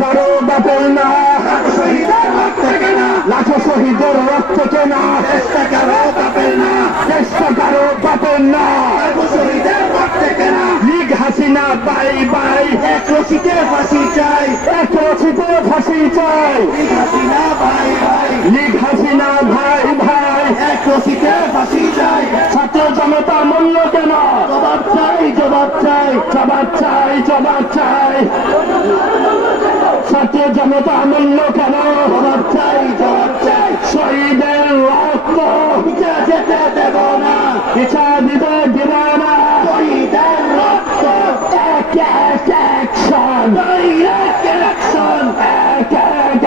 কারো বাপের না, শহীদের রক্ত কেনা, লাখো শহীদের রক্ত কেনা, দেশটা কারো বাপের না, দেশটা কারো বাপের না, শহীদের রক্ত কেনা। লীগ হাসিনা বাই বাই, এক রশিতে ফাঁসি চাই, এক রশিতে ফাঁসি চাই, লীগ হাসিনা ভাই ভাই, লীগ হাসিনা ভাই ভাই, এক রশিতে ফাঁসি চাই। ছাত্র জনতা মূল্য কেন, জবাব চাই জবাব চাই, জবাব চাই জবাব চাই। ছাত্র জনতা মূল্য কেন, জবাব চাই জবাব চাই। শহীদের রক্ত পিছা যেতে দেব না, পিছা দিতে দেব না। শহীদের রক্ত এক এক অ্যাকশন, এক এক অ্যাকশন, এক এক